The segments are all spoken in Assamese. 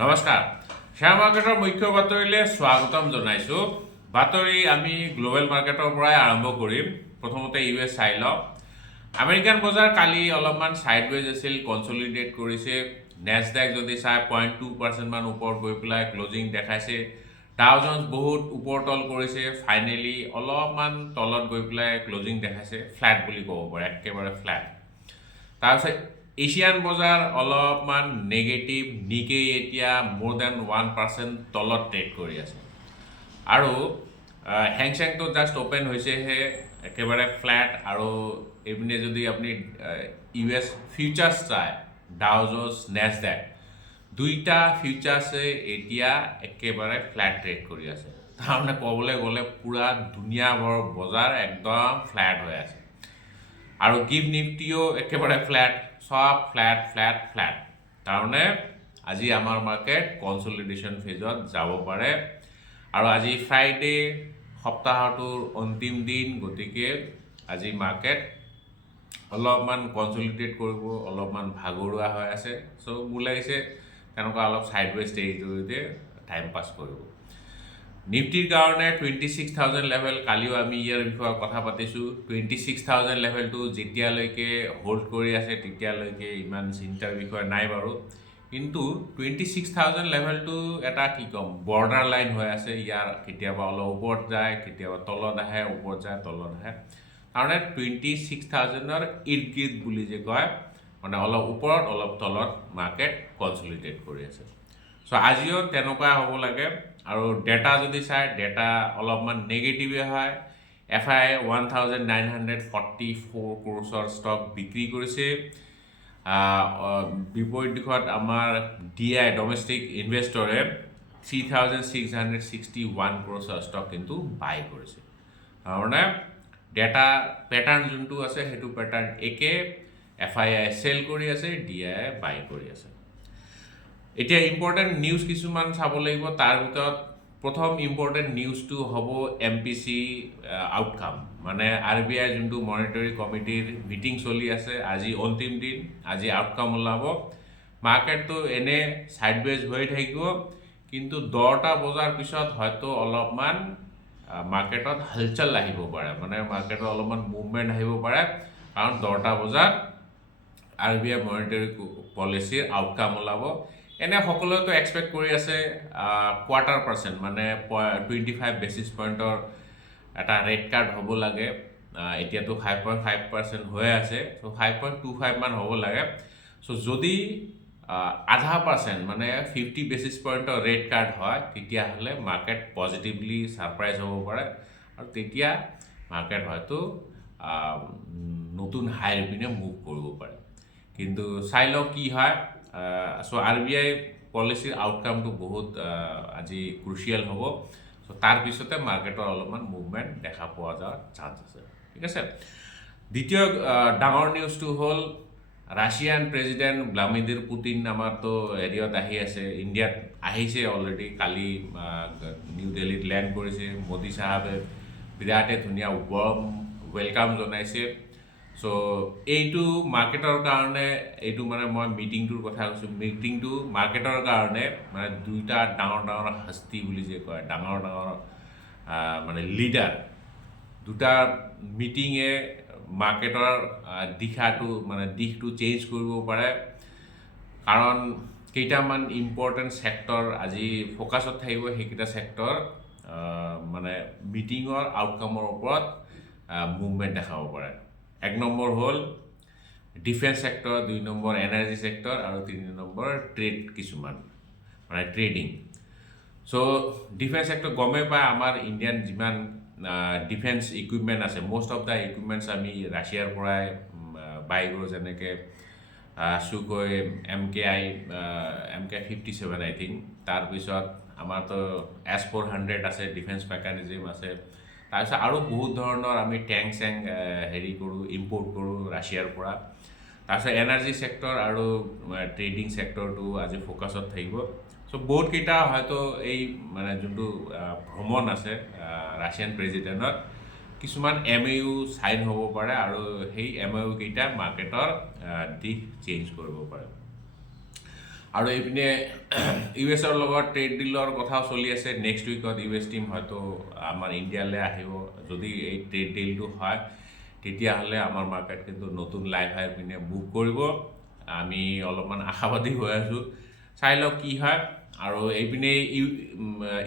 নমস্কাৰ শ্বেয়াৰ মাৰ্কেটৰ মুখ্য বাতৰিলৈ স্বাগতম জনাইছোঁ বাতৰি আমি গ্লোবেল মাৰ্কেটৰ পৰাই আৰম্ভ কৰিম প্ৰথমতে ইউএছ চাই লওক আমেৰিকান বজাৰ কালি অলপমান সাইডৱেজ আছিল কনসলিডেট কৰিছে নেসডাক যদি চাই 0.2% মান ওপৰত গৈ পেলাই ক্লোজিং দেখাইছে ডাও জন্স বহুত ওপৰতল কৰিছে ফাইনেলি অলপমান তলত গৈ পেলাই ক্লোজিং দেখাইছে ফ্ল্যাট বুলি ক'ব পাৰে একেবাৰে ফ্ল্যাট তাৰপিছত এছিয়ান বজাৰ অলপমান নেগেটিভ নিকেই এতিয়া মোৰ দেন 1% তলত ট্ৰেড কৰি আছে আৰু হেংচেংটো জাষ্ট ওপেন হৈছেহে একেবাৰে ফ্ল্যাট আৰু এইপিনে যদি আপুনি ইউএছ ফিউচাৰ্ছ চায় ডাও জন্স নেসডাক দুইটা ফিউচাৰ্ছে এতিয়া একেবাৰে ফ্ল্যাট ট্ৰেড কৰি আছে তাৰমানে ক'বলৈ গ'লে পুৰা দুনিয়াভৰ বজাৰ একদম ফ্ল্যাট হৈ আছে আৰু গিভ নিফটিও একেবাৰে ফ্ল্যাট সব ফ্ল্যাট ফ্ল্যাট ফ্ল্যাট তাৰমানে আজি আমাৰ মাৰ্কেট কনসলিডেশন ফেজত যাব পাৰে আৰু আজি ফ্ৰাইডে সপ্তাহটোৰ অন্তিম দিন গতিকে আজি মাৰ্কেট অলপমান কনসলিডেট কৰিব অলপমান ভাগৰুৱা হৈ আছে সো মোৰ লাগিছে তেনেকুৱা অলপ সাইডৱেজ টেৰিটৰিতে টাইম পাছ কৰিব নিফটিৰ কাৰণে 26000 লেভেল কালিও আমি ইয়াৰ বিষয়ে কথা পাতিছোঁ 26000 লেভেলটো যেতিয়ালৈকে হোল্ড কৰি আছে তেতিয়ালৈকে ইমান চিন্তাৰ বিষয় নাই বাৰু কিন্তু 26000 লেভেলটো এটা কি কম বৰ্ডাৰ লাইন হৈ আছে ইয়াৰ কেতিয়াবা অলপ ওপৰত যায় কেতিয়াবা তলত আহে ওপৰত যায় তলত আহে কাৰণে 26000ৰ ইৰ্গিত বুলি যে কয় মানে অলপ ওপৰত অলপ তলত মাৰ্কেট কনসলিডেট কৰি আছে সো আজিও তেনেকুৱা হ'ব লাগে আৰু ডেটা যদি চাই ডেটা অলপমান নেগেটিভে হয় এফআই 1944 ক্ৰোৰ্ছৰ ষ্টক বিক্ৰী কৰিছে বিপৰীত দিশত আমাৰ ডিআই ডমেষ্টিক ইনভেষ্টৰে 3661 ক্ৰোৰ্ছৰ ষ্টক কিন্তু বাই কৰিছে তাৰমানে ডেটা পেটাৰ্ণ যোনটো আছে সেইটো পেটাৰ্ণ একে এফআইআই সেল কৰি আছে ডিআই বাই কৰি আছে এতিয়া ইম্পৰ্টেণ্ট নিউজ কিছুমান চাব লাগিব তাৰ ভিতৰত প্ৰথম ইম্পৰ্টেণ্ট নিউজটো হ'ব এমপিসি আউটকাম মানে আৰবিআই যোনটো মনিটৰি কমিটিৰ মিটিং চলি আছে আজি অন্তিম দিন আজি আউটকাম ওলাব মাৰ্কেটটো এনে সাইডৱেজ হৈ থাকিব কিন্তু 10টা বজাৰ পিছত হয়তো অলপমান মাৰ্কেটত হলচল আহিব পাৰে মানে মাৰ্কেটত অলপমান মুভমেণ্ট আহিব পাৰে কাৰণ 10টা বজাত আৰবিআই মনিটৰি পলিচিৰ আউটকাম ওলাব এনে সকলোতো এক্সপেক্ট কৰি আছে কোৱাৰ্টাৰ পাৰ্চেণ্ট মানে 25 বেচিছ পইণ্টৰ এটা ৰেট কাৰ্ড হ'ব লাগে এতিয়াতো 5.5% হৈ আছে সো 5.25 মান হ'ব লাগে সো যদি আধা পাৰ্চেণ্ট মানে 50 বেচিছ পইণ্টৰ ৰেট কাৰ্ড হয় তেতিয়াহ'লে মাৰ্কেট পজিটিভলি ছাৰপ্ৰাইজ হ'ব পাৰে আৰু তেতিয়া মাৰ্কেট হয়তো নতুন হাইৰ পিনে মুভ কৰিব পাৰে কিন্তু চাই লওক কি হয় সো আৰবিআই পলিচিৰ আউটকামটো বহুত আজি ক্ৰুচিয়েল হ'ব সো তাৰ পিছতে মাৰ্কেটৰ অলপমান মুভমেণ্ট দেখা পোৱা যোৱাৰ চান্স আছে ঠিক আছে দ্বিতীয় ডাঙৰ নিউজটো হ'ল ৰাছিয়ান প্ৰেসিডেন্ট ভ্লাদিমিৰ পুতিন আমাৰতো এৰিয়াত আহি আছে ইণ্ডিয়াত আহিছে অলৰেডি কালি নিউ দিল্লীত লেণ্ড কৰিছে মোদী সাহেবে বিৰাটে ধুনীয়া ৱেলকাম জনাইছে সো এইটো মাৰ্কেটৰ কাৰণে এইটো মানে মই মিটিংটোৰ কথা কৈছোঁ মিটিংটো মাৰ্কেটৰ কাৰণে মানে দুইটা ডাঙৰ ডাঙৰ হস্তি বুলি যে কয় ডাঙৰ ডাঙৰ মানে লিডাৰ দুটা মিটিঙে মাৰ্কেটৰ দিশটো চেঞ্জ কৰিব পাৰে কাৰণ কেইটামান ইম্পৰ্টেণ্ট সেক্টৰ আজি ফোকাছত থাকিব সেইকেইটা সেক্টৰ মানে মিটিঙৰ আউটকামৰ ওপৰত মুভমেণ্ট দেখাব পাৰে এক নম্বৰ হ'ল defence sector 2 number energy sector আৰু 3 নম্বৰ ট্ৰেড কিছুমান মানে ট্ৰেডিং সো ডিফেন্স সেক্টৰ গমে পায় আমাৰ ইণ্ডিয়ান যিমান ডিফেন্স ইকুইপমেণ্ট আছে মোষ্ট অফ দ্য ইকুইপমেণ্টছ আমি ৰাছিয়াৰ পৰাই বাই কৰোঁ যেনেকৈ সুকৈ MK57 আই থিংক তাৰপিছত আমাৰতো S400 আছে ডিফেন্স মেকানিজম আছে তাৰপিছত আৰু বহুত ধৰণৰ আমি টেংক চেংক হেৰি কৰোঁ ইম্পৰ্ট কৰোঁ ৰাছিয়াৰ পৰা তাৰপিছত এনাৰ্জি সেক্টৰ আৰু ট্ৰেডিং সেক্টৰটো আজি ফোকাছত থাকিব সো বহুত কেইটা হয়তো এই মানে যোনটো ভ্ৰমণ আছে ৰাছিয়ান প্ৰেসিডেন্টৰ কিছুমান MAU সাইন হ'ব পাৰে আৰু সেই MAU কেইটা মাৰ্কেটৰ দিশ চেঞ্জ কৰিব পাৰে আৰু এইপিনে US-ৰ লগত ট্ৰেড ডিলৰ কথাও চলি আছে। নেক্সট উইকত US টিম হয়তো আমাৰ ইণ্ডিয়ালৈ আহিব। যদি এই ট্ৰেড ডিলটো হয় তেতিয়াহ'লে আমাৰ মাৰ্কেট কিন্তু নতুন লাইভ হাই পিনে মুভ কৰিব। আমি অলপমান আশাবাদী হৈ আছোঁ, চাই লওক কি হয়। আৰু এইপিনে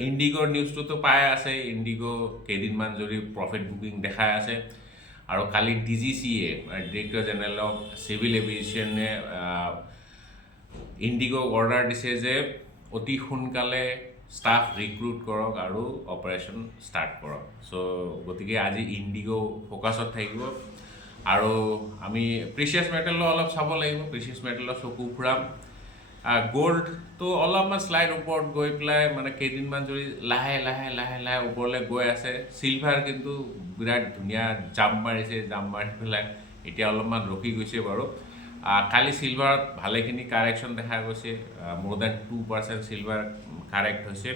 ইণ্ডিগৰ নিউজটোতো পাই আছে, ইণ্ডিগ' কেইদিনমান যদি প্ৰফিট বুকিং দেখাই আছে। আৰু কালি DGCA director general of civil এভিয়েশ্যনে ইণ্ডিগ'ক অৰ্ডাৰ দিছে যে অতি সোনকালে ষ্টাফ ৰিক্ৰুট কৰক আৰু অপাৰেশ্যন ষ্টাৰ্ট কৰক। চ' গতিকে আজি ইণ্ডিগ' ফ'কাছত থাকিব। আৰু আমি প্ৰিচিয়াছ মেটেলো অলপ চাব লাগিব, প্ৰিচিয়াছ মেটেলৰ চকু ফুৰাম। গ'ল্ডটো অলপমান শ্লাইড ওপৰত গৈ পেলাই মানে কেইদিনমান যদি লাহে ওপৰলৈ গৈ আছে। চিলভাৰ কিন্তু বিৰাট ধুনীয়া জাম্প মাৰি পেলাই এতিয়া অলপমান ৰখি গৈছে বাৰু। কালি চিলভাৰত ভালেখিনি কাৰেকশ্যন দেখা গৈছে, মোৰ দেন 2% চিলভাৰ কাৰেক্ট হৈছে।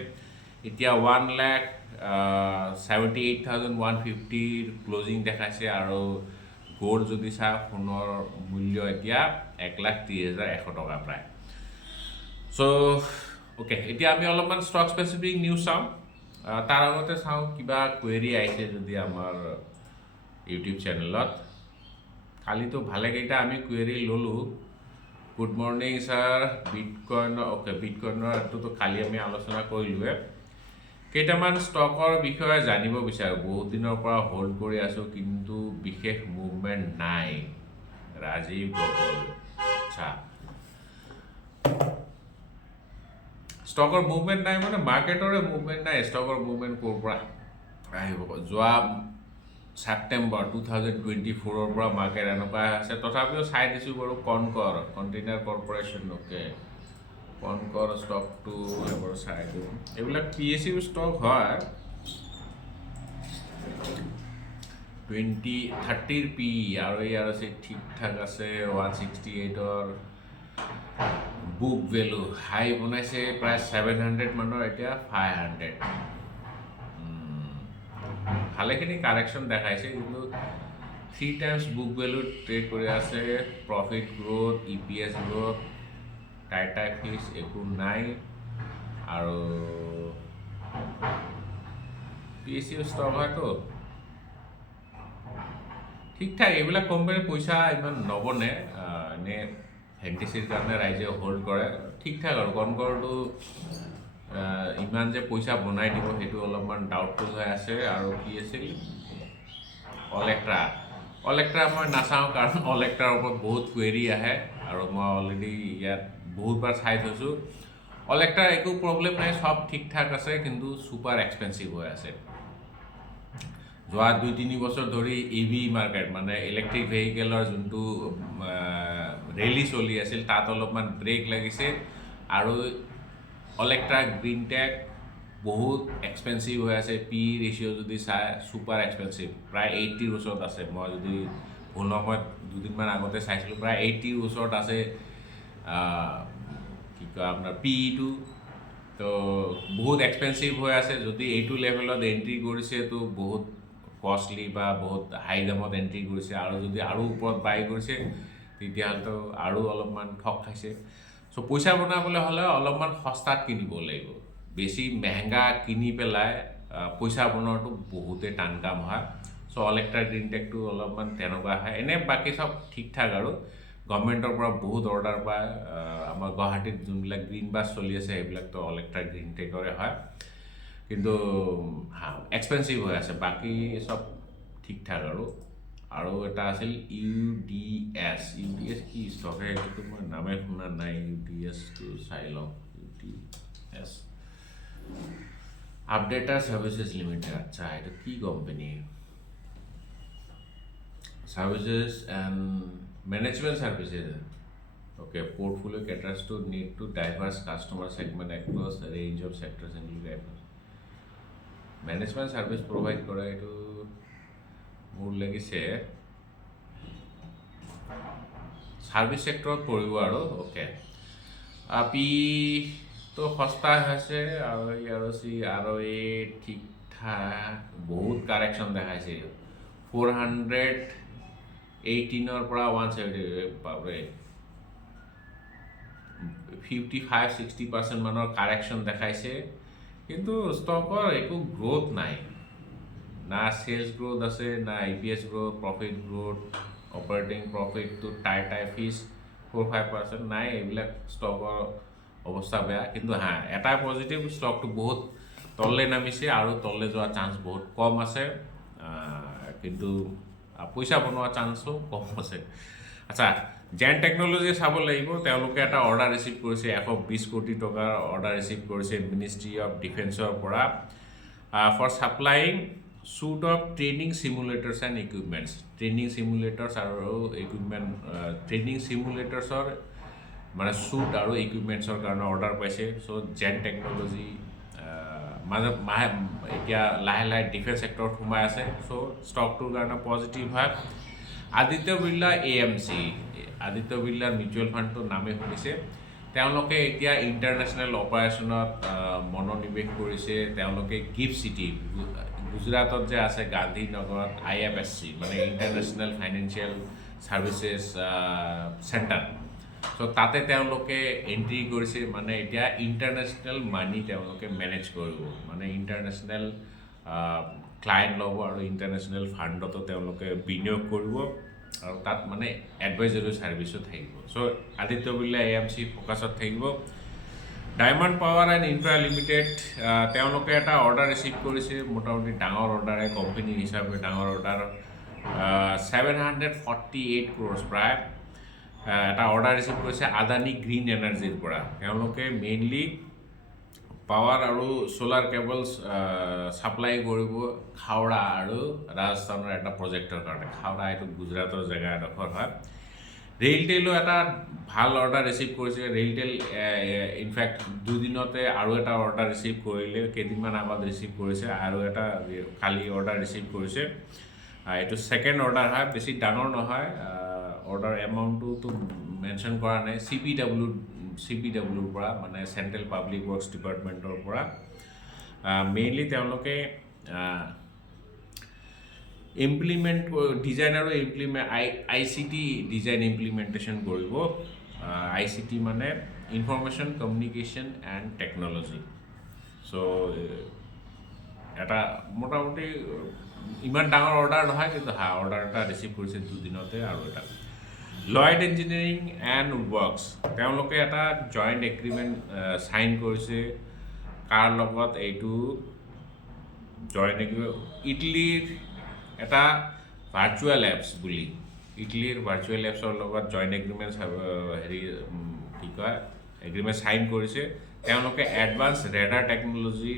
এতিয়া 1,78,150 ক্লজিং দেখাইছে। আৰু গ'ল্ড যদি চাওঁ, সোণৰ মূল্য এতিয়া 1,30,100 টকা প্ৰায়। চ' অ'কে, এতিয়া আমি অলপমান ষ্টক স্পেচিফিক নিউজ চাওঁ। তাৰ আগতে চাওঁ কিবা কুৱেৰি আহিছে যদি আমাৰ ইউটিউব চেনেলত। কালিতো ভালেকেইটা আমি কুৱেৰি ল'লোঁ। গুড মৰ্ণিং ছাৰ, বিটকইনৰটোতো কালি আমি আলোচনা কৰিলোঁৱে। কেইটামান ষ্টকৰ বিষয়ে জানিব বিচাৰোঁ। বহুত দিনৰ পৰা হোল্ড কৰি আছোঁ কিন্তু বিশেষ মুভমেণ্ট নাই। ৰাজীৱ গগৈ। আচ্ছা, ষ্টকৰ মুভমেণ্ট নাই মানে মাৰ্কেটৰে মুভমেণ্ট নাই। ষ্টকৰ মুভমেণ্ট ক'ৰ পৰা আহিব? যোৱা ছেপ্টেম্বৰ 2024 পৰা মাৰ্কেট এনেকুৱা আছে। তথাপিও চাই দিছোঁ বাৰু কণ্টেইনাৰ কৰ্পৰেশ্যন। অ'কে, কনকৰ ষ্টকটো এবাৰ চাই দিওঁ। এইবিলাক PSU ষ্টক হয়। 2030 PE আৰু ইয়াৰ আছে ঠিক ঠাক আছে। 168ৰ বুক ভেলু হাই বনাইছে প্ৰায় 700 মানৰ, এতিয়া 500। ভালেখিনি কাৰেকশ্যন দেখাইছে কিন্তু 3 টাইমছ বুক ভেলু ট্ৰেড কৰি আছে। প্ৰফিট গ্ৰ'থ, EPS গ্ৰ'থ, টাইটাই ফিচ একো নাই। আৰু PSU ষ্টক হয়তো ঠিক ঠাক। এইবিলাক কোম্পানীৰ পইচা ইমান নবনে, এনে ফেণ্টেচিৰ কাৰণে ৰাইজে হোল্ড কৰে। ঠিক ঠাক আৰু কনকৰটো ইমান যে পইচা বনাই দিব সেইটো অলপমান ডাউটফুল হৈ আছে। আৰু কি আছিল অলেক্ট্ৰা মই নাচাওঁ, কাৰণ অলেক্ট্ৰাৰ ওপৰত বহুত কুৱেৰি আহে আৰু মই অলৰেডি ইয়াত বহুতবাৰ চাই থৈছোঁ। অলেক্ট্ৰাৰ একো প্ৰব্লেম নাই, চব ঠিক ঠাক আছে, কিন্তু ছুপাৰ এক্সপেঞ্চিভ হৈ আছে। যোৱা 2-3 বছৰ ধৰি EV মাৰ্কেট মানে ইলেক্ট্ৰিক ভেহিকেলৰ যোনটো ৰেলী চলি আছিল তাত অলপমান ব্ৰেক লাগিছে। আৰু অলেক্ট্ৰা গ্ৰীণ টেক বহুত এক্সপেঞ্চিভ হৈ আছে। PE ৰেচিঅ' যদি চাই ছুপাৰ এক্সপেঞ্চিভ, প্ৰায় 80ৰ ওচৰত আছে। মই যদি ভুল সময়ত দুদিনমান আগতে চাইছিলোঁ, প্ৰায় 80ৰ ওচৰত আছে কি কয় আপোনাৰ PE-টো। তো বহুত এক্সপেঞ্চিভ হৈ আছে। যদি এইটো লেভেলত এণ্ট্ৰি কৰিছে তো বহুত কষ্টলি বা বহুত হাই দামত এণ্ট্ৰি কৰিছে। আৰু যদি আৰু ওপৰত বাই কৰিছে তেতিয়াহ'লেতো আৰু অলপমান ঠগ খাইছে। চ' পইচা বনাবলৈ হ'লে অলপমান সস্তাত কিনিব লাগিব। বেছি মেহেংগা কিনি পেলাই পইচা বনোৱাটো বহুতেই টান কাম হয়। চ' অলেক্ট্ৰা গ্ৰীণ টেকটো অলপমান তেনেকুৱা হয়। এনে বাকী চব ঠিক ঠাক আৰু গভৰ্ণমেণ্টৰ পৰা বহুত অৰ্ডাৰ পায়। আমাৰ গুৱাহাটীত যোনবিলাক গ্ৰীণ বাছ চলি আছে সেইবিলাকতো অলেক্ট্ৰা গ্ৰীণ টেকৰে হয়, কিন্তু এক্সপেঞ্চিভ হৈ আছে। বাকী চব ঠিক ঠাক আৰু এটা আছিল UDS কি ষ্টক সেইটোতো মই নামে শুনা নাই। UDSটো চাই লওঁ। UDS updater services limited. আচ্ছা, এইটো কি company? Services and management services. Okay, portfolio caters to need to diverse customer segment across range of sectors including management service provide কৰে। এইটো মোৰ লাগিছে ছাৰ্ভিচ ছেক্টৰত পৰিব আৰু। অ'কে, PEটো সস্তা হৈছে আৰু ঠিক ঠাক বহুত কাৰেকশ্যন দেখাইছে। 418ৰ পৰা 170। 55-60% মানৰ কাৰেকশ্যন দেখাইছে কিন্তু ষ্টকৰ একো গ্ৰোথ নাই না সেলস গ্ৰোথ আছে না EPS growth profit growth operating প্ৰফিটটো টাই ফিজ 4-5% নাই এইবিলাক ষ্টকৰ অৱস্থা বেয়া কিন্তু হা এটা পজিটিভ ষ্টকটো বহুত তললে নামিছে আৰু তললে যোৱা চান্স বহুত কম আছে কিন্তু পইচা বনোৱা চান্সও কম আছে আচ্ছা জেন টেকনলজি চাব লাগিব তেওঁলোকে এটা অৰ্ডাৰ ৰিচিভ কৰিছে 120 কোটি টকাৰ অৰ্ডাৰ ৰিচিভ কৰিছে মিনিষ্ট্ৰি অফ ডিফেন্সৰ পৰা for ছাপ্লাইং suit of training simulators and equipments training simulators আৰু equipment training simulators or মানে suit আৰু equipments ৰ কাৰণে অৰ্ডাৰ পাইছে সো জেন টেকনলজি মানে এতিয়া লাহে লাহে ডিফেন্স সেক্টৰত সোমাই আছে সো ষ্টকটোৰ কাৰণে পজিটিভ হয় আদিত্য বিৰলা এএমসি আদিত্য বিৰলা মিউচুৱেল ফাণ্ডটো নামে শুনিছে তেওঁলোকে এতিয়া ইণ্টাৰনেশ্যনেল অপাৰেশ্যনত মনোনিৱেশ কৰিছে তেওঁলোকে গিফ্ট চিটি গুজৰাটত যে আছে গান্ধীনগৰত IFSC মানে international financial services centre so তাতে তেওঁলোকে এণ্ট্ৰি কৰিছে মানে এতিয়া ইণ্টাৰনেশ্যনেল মানি তেওঁলোকে মেনেজ কৰিব মানে ইণ্টাৰনেশ্যনেল ক্লায়েণ্ট ল'ব আৰু ইণ্টাৰনেশ্যনেল ফাণ্ডতো তেওঁলোকে বিনিয়োগ কৰিব আৰু তাত মানে এডভাইজৰী ছাৰ্ভিচো থাকিব সো আদিত্য বিৰলা এএমসি ফ'কাছত থাকিব diamond power and infra limited তেওঁলোকে এটা অৰ্ডাৰ ৰিচিভ কৰিছে মোটামুটি ডাঙৰ অৰ্ডাৰে কোম্পানী হিচাপে ডাঙৰ অৰ্ডাৰ 748 crores প্ৰায় এটা অৰ্ডাৰ ৰিচিভ কৰিছে আদানী গ্ৰীণ এনাৰ্জিৰ পৰা তেওঁলোকে মেইনলি পাৱাৰ আৰু সোলাৰ কেবলছ ছাপ্লাই কৰিব খাওড়া আৰু ৰাজস্থানৰ এটা প্ৰজেক্টৰ কাৰণে খাওড়া এইটো গুজৰাটৰ জেগা এডোখৰ হয় ৰেইলটেলো এটা ভাল অৰ্ডাৰ ৰিচিভ কৰিছে ৰেইলটেল ইনফেক্ট দুদিনতে আৰু এটা অৰ্ডাৰ ৰিচিভ কৰিলে কেইদিনমান আগত ৰিচিভ কৰিছে আৰু এটা কালি অৰ্ডাৰ ৰিচিভ কৰিছে এইটো ছেকেণ্ড অৰ্ডাৰ হয় বেছি ডাঙৰ নহয় অৰ্ডাৰ এমাউণ্টটো মেনশ্যন কৰা নাই CPWৰ পৰা মানে চেণ্ট্ৰেল পাব্লিক ৱৰ্কছ ডিপাৰ্টমেণ্টৰ পৰা মেইনলি তেওঁলোকে ইমপ্লিমেণ্ট ডিজাইন আৰু ICT ডিজাইন ইমপ্লিমেণ্টেশ্যন কৰিব ICT মানে information communication and technology so এটা মোটামুটি ইমান ডাঙৰ অৰ্ডাৰ নহয় কিন্তু অৰ্ডাৰ এটা ৰিচিভ কৰিছে দুদিনতে আৰু এটা লয়েড ইঞ্জিনিয়াৰিং এণ্ড ৱৰ্কছ তেওঁলোকে এটা জইণ্ট এগ্ৰিমেণ্ট চাইন কৰিছে কাৰ লগত এইটো জইণ্ট এগ্ৰিমেণ্ট ইটালীৰ এটা ভাৰ্চুৱেল এপছ বুলি ইটালীৰ ভাৰ্চুৱেল এপছৰ লগত জইণ্ট এগ্ৰিমেণ্ট হেৰি কি কয় এগ্ৰিমেণ্ট চাইন কৰিছে তেওঁলোকে এডভান্স ৰেডাৰ টেকনলজি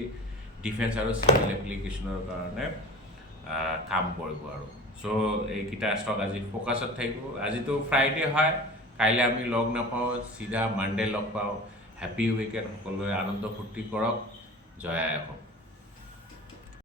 ডিফেন্স আৰু চিভিল এপ্লিকেশ্যনৰ কাৰণে কাম কৰিব আৰু সো এইকেইটা ষ্টক আজি ফ'কাছত থাকিব আজিতো ফ্ৰাইডে হয় কাইলৈ আমি লগ নাপাওঁ চিধা মানডে লগ পাওঁ হেপী উইকেণ্ড সকলোৱে আনন্দ ফূৰ্তি কৰক জয় আই অসম